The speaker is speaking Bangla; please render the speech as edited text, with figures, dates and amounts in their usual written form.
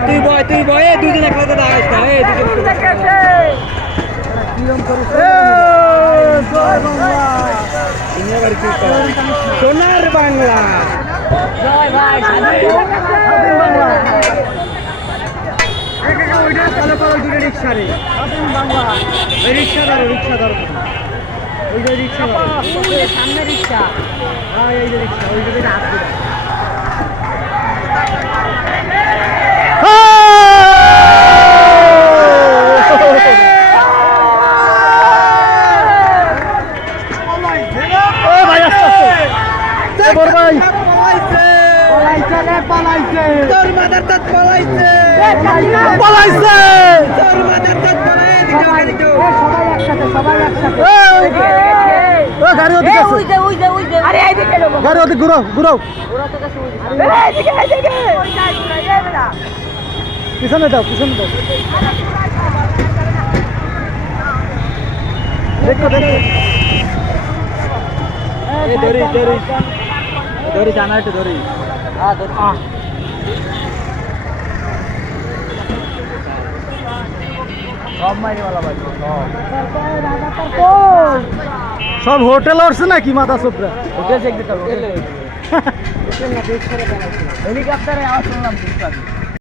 তুই বয় দুজন একসাথে দাঁড়াইস না সোনার বাংলা রিক্সা রে রিক্সা ধরো ওই যে রিক্সা সামনে রিক্সা হ্যাঁ এই যে রিক্সা ওই যে হাত পলাইছে তোর মাদার তাত পলাইছে পলাইছে তোর মাদার তাত পলাইছে সবাই একসাথে ও গাড়ি ওদিকে আছে ওই যে আরে এইদিকে লোক গাড়ি ওদিকে ঘুরো ওরাতে কাছে এইদিকে পিছনে দাও দেখো এই দড়ি জানা একটু দড়ি সব হোটেল আসছে নাকি মাথা চোপড়া হোটেল হেলিকপ্টারে আওয়াজ শুনলাম